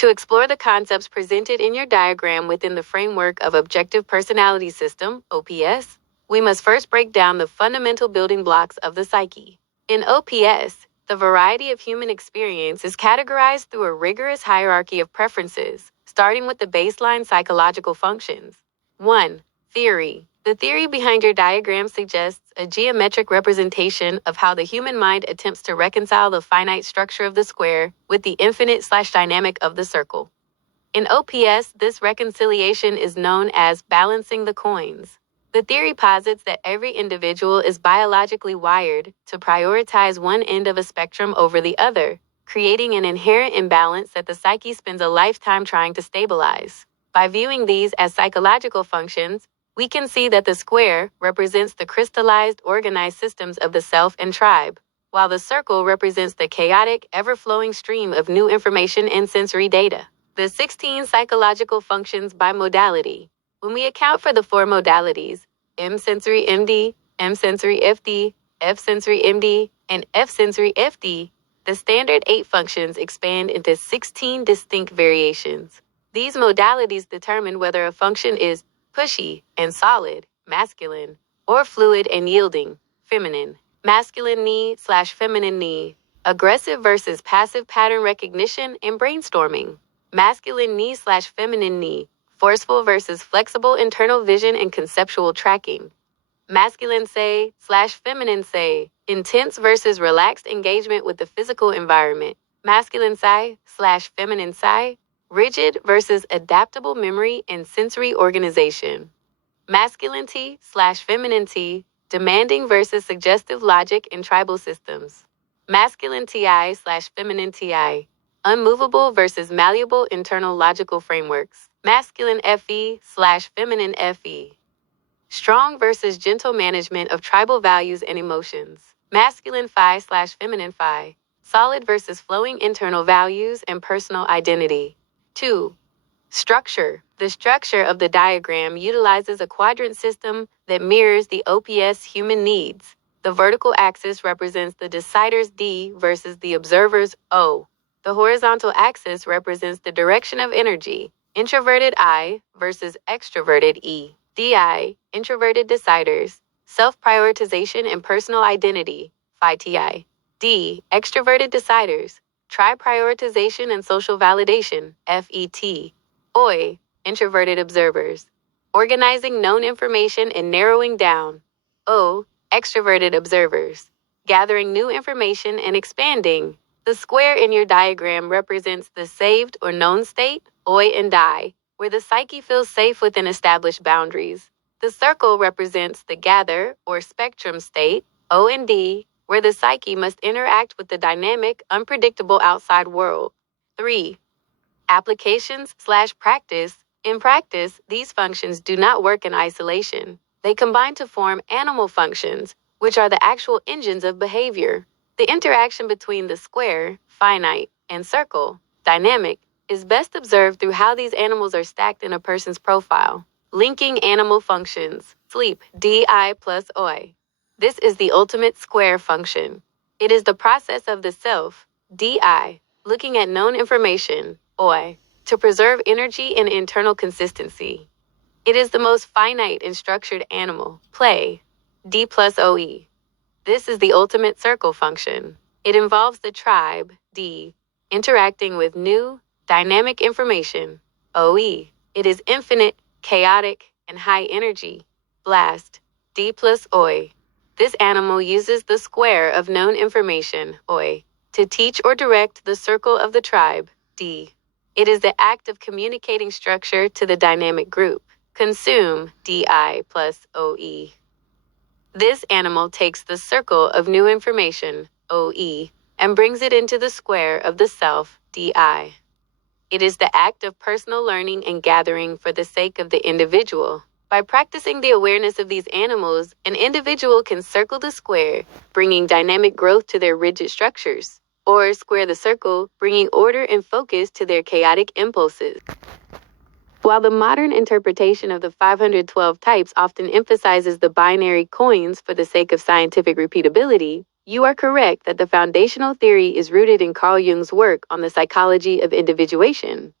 To explore the concepts presented in your diagram within the framework of Objective Personality System, OPS, we must first break down the fundamental building blocks of the psyche. In OPS, the variety of human experience is categorized through a rigorous hierarchy of preferences, starting with the baseline psychological functions. 1. Theory. The theory behind your diagram suggests a geometric representation of how the human mind attempts to reconcile the finite structure of the square with the infinite/dynamic of the circle. In OPS, this reconciliation is known as balancing the coins. The theory posits that every individual is biologically wired to prioritize one end of a spectrum over the other, creating an inherent imbalance that the psyche spends a lifetime trying to stabilize. By viewing these as psychological functions, we can see that the square represents the crystallized, organized systems of the self and tribe, while the circle represents the chaotic, ever-flowing stream of new information and sensory data. The 16 psychological functions by modality. When we account for the 4 modalities, M-sensory MD, M-sensory FD, F-sensory MD, and F-sensory FD, the standard 8 functions expand into 16 distinct variations. These modalities determine whether a function is pushy and solid, masculine, or fluid and yielding, feminine. Masculine knee/feminine knee. Aggressive versus passive pattern recognition and brainstorming. Masculine knee/feminine knee. Forceful versus flexible internal vision and conceptual tracking. Masculine say/feminine say. Intense versus relaxed engagement with the physical environment. Masculine psi/feminine psi. Rigid versus adaptable memory and sensory organization. Masculinity/femininity, demanding versus suggestive logic in tribal systems. Masculine TI/feminine TI, unmovable versus malleable internal logical frameworks. Masculine FE/feminine FE, strong versus gentle management of tribal values and emotions. Masculine Phi/feminine Phi, solid versus flowing internal values and personal identity. 2. Structure. The structure of the diagram utilizes a quadrant system that mirrors the OPS human needs. The vertical axis represents the decider's D versus the observer's O. The horizontal axis represents the direction of energy, introverted I versus extroverted E. DI, introverted deciders, self-prioritization and personal identity, Phi TI. D, extroverted deciders, tri-prioritization and social validation, FET. OI, introverted observers, organizing known information and narrowing down. O, extroverted observers, gathering new information and expanding. The square in your diagram represents the saved or known state, OI and DI, where the psyche feels safe within established boundaries. The circle represents the gather or spectrum state, O and D, where the psyche must interact with the dynamic, unpredictable outside world. 3. Applications/practice. In practice, these functions do not work in isolation. They combine to form animal functions, which are the actual engines of behavior. The interaction between the square, finite, and circle, dynamic, is best observed through how these animals are stacked in a person's profile. Linking animal functions. Sleep, DI plus OI. This is the ultimate square function. It is the process of the self, DI, looking at known information, OI, to preserve energy and internal consistency. It is the most finite and structured animal, play, D plus OE. This is the ultimate circle function. It involves the tribe, D, interacting with new, dynamic information, OE. It is infinite, chaotic, and high energy, blast, D plus OI. This animal uses the square of known information, OI, to teach or direct the circle of the tribe, D. It is the act of communicating structure to the dynamic group. Consume, DI plus OE. This animal takes the circle of new information, OE, and brings it into the square of the self, DI. It is the act of personal learning and gathering for the sake of the individual. By practicing the awareness of these animals, an individual can circle the square, bringing dynamic growth to their rigid structures, or square the circle, bringing order and focus to their chaotic impulses. While the modern interpretation of the 512 types often emphasizes the binary coins for the sake of scientific repeatability, You are correct that the foundational theory is rooted in Carl Jung's work on the psychology of individuation.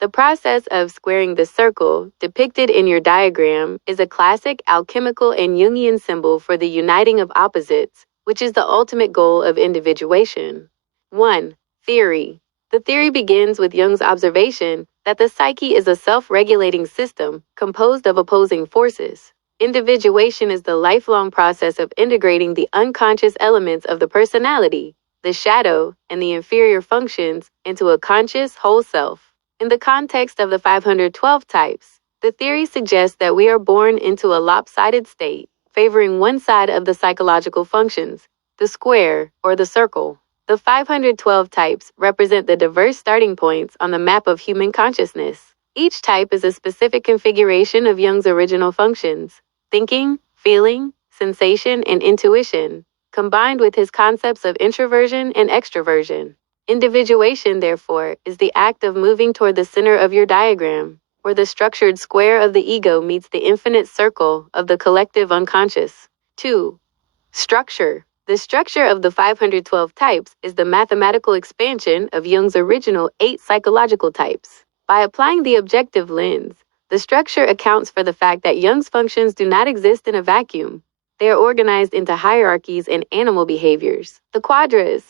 The process of squaring the circle, depicted in your diagram, is a classic alchemical and Jungian symbol for the uniting of opposites, which is the ultimate goal of individuation. 1. Theory. The theory begins with Jung's observation that the psyche is a self-regulating system composed of opposing forces. Individuation is the lifelong process of integrating the unconscious elements of the personality, the shadow, and the inferior functions into a conscious whole self. In the context of the 512 types, the theory suggests that we are born into a lopsided state, favoring one side of the psychological functions, the square or the circle. The 512 types represent the diverse starting points on the map of human consciousness. Each type is a specific configuration of Jung's original functions: thinking, feeling, sensation, and intuition, combined with his concepts of introversion and extroversion. Individuation, therefore, is the act of moving toward the center of your diagram, where the structured square of the ego meets the infinite circle of the collective unconscious. 2. Structure. The structure of the 512 types is the mathematical expansion of Jung's original 8 psychological types. By applying the objective lens, the structure accounts for the fact that Jung's functions do not exist in a vacuum. They are organized into hierarchies and animal behaviors. The quadras.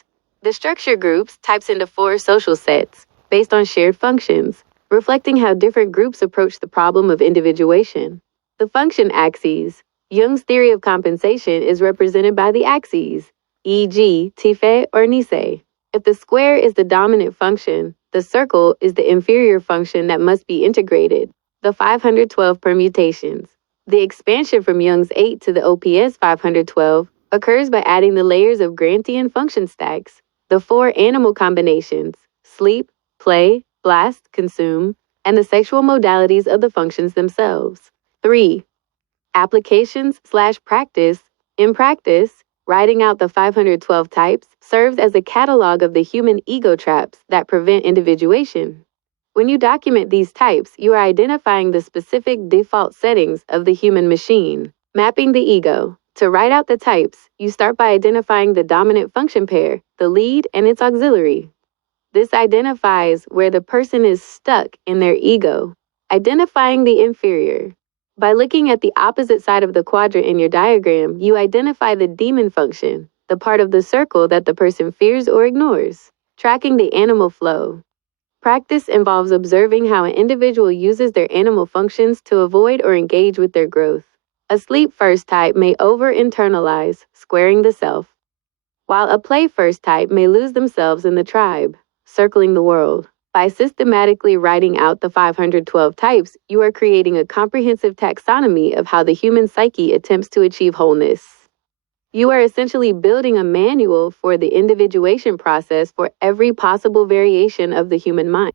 The structure groups types into 4 social sets, based on shared functions, reflecting how different groups approach the problem of individuation. The function axes. Jung's theory of compensation is represented by the axes, e.g., Tife or Nisei. If the square is the dominant function, the circle is the inferior function that must be integrated. The 512 permutations. The expansion from Jung's 8 to the OPS 512 occurs by adding the layers of Grantian function stacks. The 4 animal combinations: sleep, play, blast, consume, and the sexual modalities of the functions themselves. 3. Applications/practice. In practice, writing out the 512 types serves as a catalog of the human ego traps that prevent individuation. When you document these types, you are identifying the specific default settings of the human machine. Mapping the ego. To write out the types, you start by identifying the dominant function pair, the lead, and its auxiliary. This identifies where the person is stuck in their ego. Identifying the inferior. By looking at the opposite side of the quadrant in your diagram, you identify the demon function, the part of the circle that the person fears or ignores. Tracking the animal flow. Practice involves observing how an individual uses their animal functions to avoid or engage with their growth. A sleep-first type may over-internalize, squaring the self, while a play-first type may lose themselves in the tribe, circling the world. By systematically writing out the 512 types, you are creating a comprehensive taxonomy of how the human psyche attempts to achieve wholeness. You are essentially building a manual for the individuation process for every possible variation of the human mind.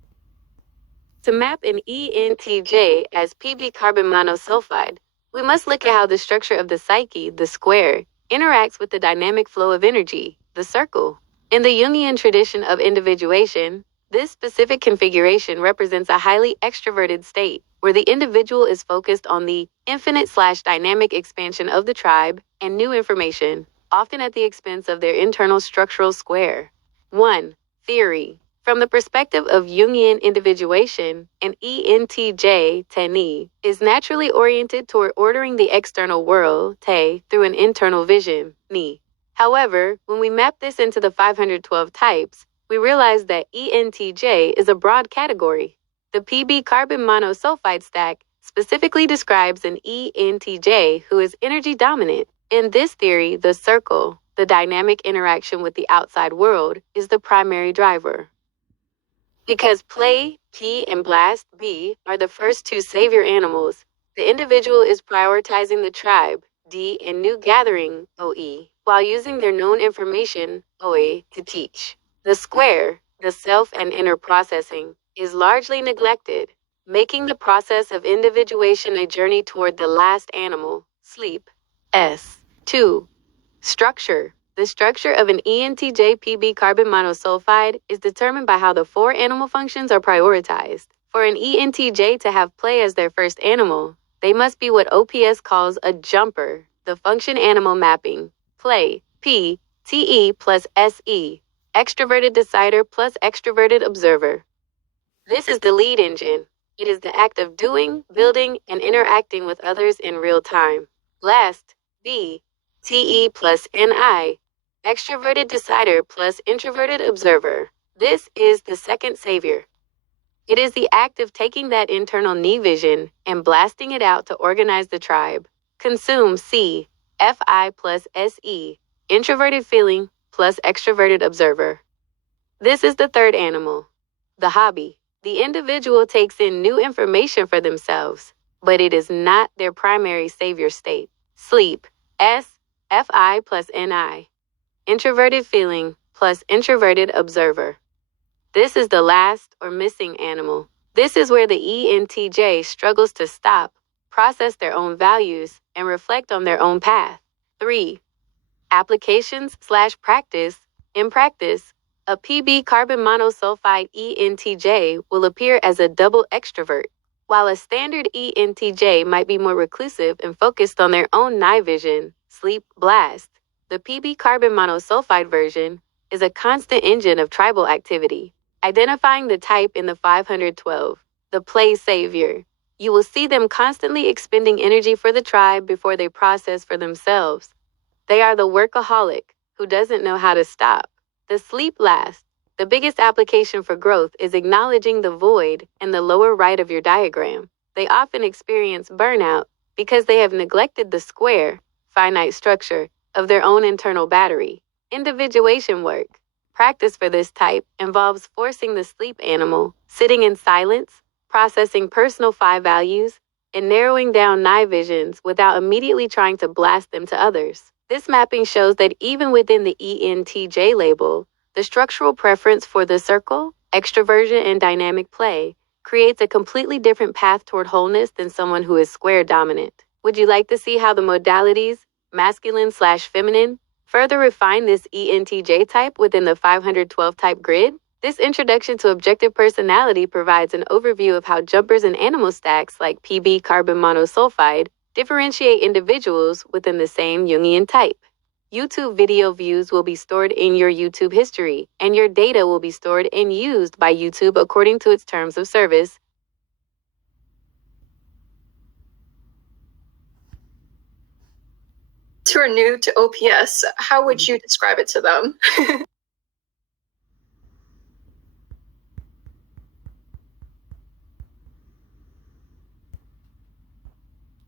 To map an ENTJ as PB carbon monosulfide, we must look at how the structure of the psyche, the square, interacts with the dynamic flow of energy, the circle. In the Jungian tradition of individuation, this specific configuration represents a highly extroverted state, where the individual is focused on the infinite/dynamic expansion of the tribe and new information, often at the expense of their internal structural square. 1. Theory. From the perspective of Jungian individuation, an ENTJ, Teni, is naturally oriented toward ordering the external world, Te, through an internal vision, Ni. However, when we map this into the 512 types, we realize that ENTJ is a broad category. The PB carbon monosulfide stack specifically describes an ENTJ who is energy dominant. In this theory, the circle, the dynamic interaction with the outside world, is the primary driver. Because play, P, and blast, B, are the first 2 savior animals, the individual is prioritizing the tribe, D, and new gathering, OE, while using their known information, OE, to teach. The square, the self and inner processing, is largely neglected, making the process of individuation a journey toward the last animal, sleep. S. 2. Structure. The structure of an ENTJ PB carbon monosulfide is determined by how the 4 animal functions are prioritized. For an ENTJ to have play as their first animal, they must be what OPS calls a jumper, the function animal mapping. Play, P, TE plus SE, extroverted decider plus extroverted observer. This is the lead engine. It is the act of doing, building, and interacting with others in real time. Last, B, TE plus NI, extroverted decider plus introverted observer. This is the second savior. It is the act of taking that internal knee vision and blasting it out to organize the tribe. Consume C, FI plus SE, introverted feeling plus extroverted observer. This is the third animal, the hobby. The individual takes in new information for themselves, but it is not their primary savior state. Sleep, S, FI plus NI, introverted feeling plus introverted observer. This is the last or missing animal. This is where the ENTJ struggles to stop, process their own values, and reflect on their own path. 3. Applications/practice. In practice, a PB carbon monosulfide ENTJ will appear as a double extrovert, while a standard ENTJ might be more reclusive and focused on their own night vision, sleep, blast. The PB carbon monosulfide version is a constant engine of tribal activity. Identifying the type in the 512, the play savior. You will see them constantly expending energy for the tribe before they process for themselves. They are the workaholic who doesn't know how to stop. The sleep last. The biggest application for growth is acknowledging the void in the lower right of your diagram. They often experience burnout because they have neglected the square, finite structure of their own internal battery. Individuation work. Practice for this type involves forcing the sleep animal, sitting in silence, processing personal 5 values, and narrowing down night visions without immediately trying to blast them to others. This mapping shows that even within the ENTJ label, the structural preference for the circle, extroversion, and dynamic play creates a completely different path toward wholeness than someone who is square dominant. Would you like to see how the modalities, masculine/feminine, further refine this ENTJ type within the 512 type grid? This introduction to objective personality provides an overview of how jumpers and animal stacks like PB carbon monosulfide differentiate individuals within the same Jungian type. YouTube video views will be stored in your YouTube history, and your data will be stored and used by YouTube according to its terms of service. Who are new to OPS, how would you describe it to them?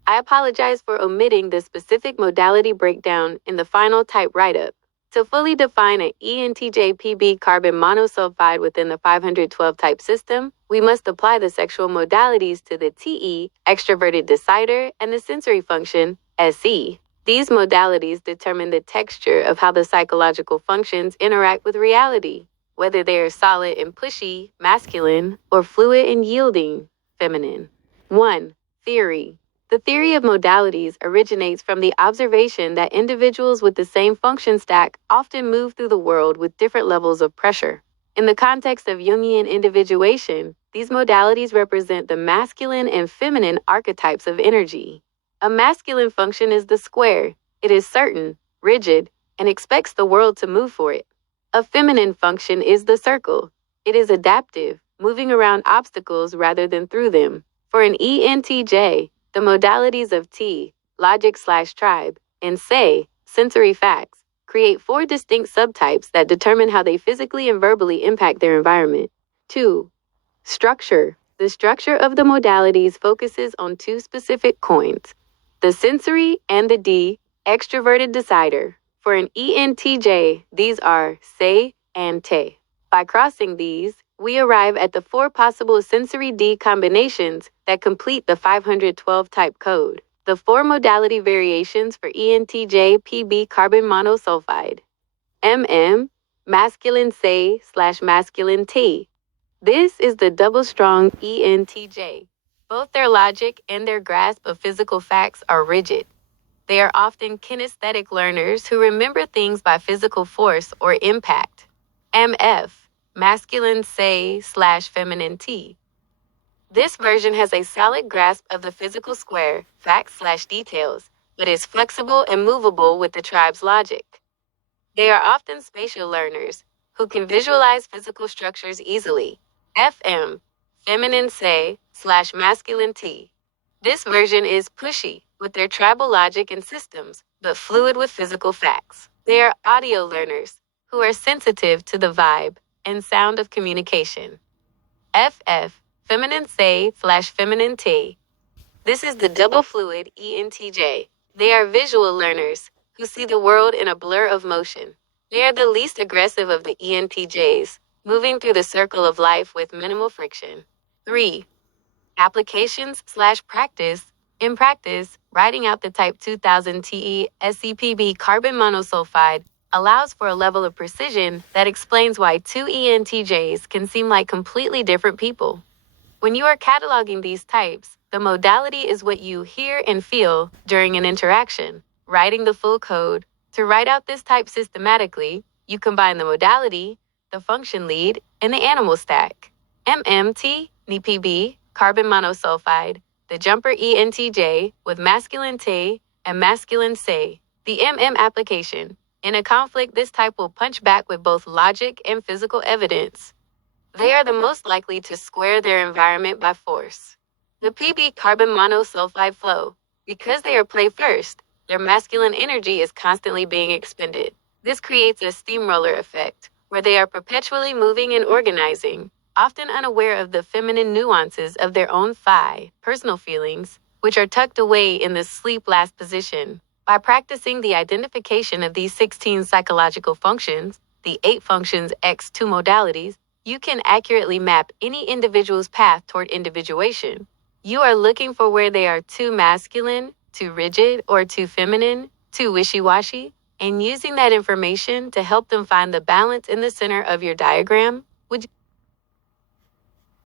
I apologize for omitting the specific modality breakdown in the final type write-up. To fully define an ENTJ PB carbon monosulfide within the 512 type system, we must apply the sexual modalities to the TE, extroverted decider, and the sensory function, SE. These modalities determine the texture of how the psychological functions interact with reality, whether they are solid and pushy, masculine, or fluid and yielding, feminine. 1. Theory. The theory of modalities originates from the observation that individuals with the same function stack often move through the world with different levels of pressure. In the context of Jungian individuation, these modalities represent the masculine and feminine archetypes of energy. A masculine function is the square. It is certain, rigid, and expects the world to move for it. A feminine function is the circle. It is adaptive, moving around obstacles rather than through them. For an ENTJ, the modalities of T, logic/tribe, and SE, sensory facts, create 4 distinct subtypes that determine how they physically and verbally impact their environment. 2. Structure. The structure of the modalities focuses on 2 specific coins, the sensory and the D, extroverted decider. For an ENTJ, these are Se and Te. By crossing these, we arrive at the 4 possible sensory D combinations that complete the 512 type code. The 4 modality variations for ENTJ PB carbon monosulfide. MM, masculine Se/masculine T. This is the double-strong ENTJ. Both their logic and their grasp of physical facts are rigid. They are often kinesthetic learners who remember things by physical force or impact. MF, masculine Se/feminine T. This version has a solid grasp of the physical square, facts/details, but is flexible and movable with the tribe's logic. They are often spatial learners who can visualize physical structures easily. FM, feminine say / masculine T. This version is pushy with their tribal logic and systems, but fluid with physical facts. They are audio learners who are sensitive to the vibe and sound of communication. FF, feminine say / feminine T. This is the double fluid ENTJ. They are visual learners who see the world in a blur of motion. They are the least aggressive of the ENTJs, moving through the circle of life with minimal friction. 3. Applications / practice. In practice, writing out the Type 2000 TE SCPB carbon monosulfide allows for a level of precision that explains why two ENTJs can seem like completely different people. When you are cataloging these types, the modality is what you hear and feel during an interaction. Writing the full code. To write out this type systematically, you combine the modality, the function lead, and the animal stack. MMT, NPB, carbon monosulfide, the jumper ENTJ with masculine T and masculine say. The MM application. In a conflict, this type will punch back with both logic and physical evidence. They are the most likely to square their environment by force. The PB carbon monosulfide flow. Because they are play first, their masculine energy is constantly being expended. This creates a steamroller effect, where they are perpetually moving and organizing, often unaware of the feminine nuances of their own personal feelings, which are tucked away in the sleep last position. By practicing the identification of these 16 psychological functions, the 8 functions X2 modalities, you can accurately map any individual's path toward individuation. You are looking for where they are too masculine, too rigid, or too feminine, too wishy-washy, and using that information to help them find the balance in the center of your diagram.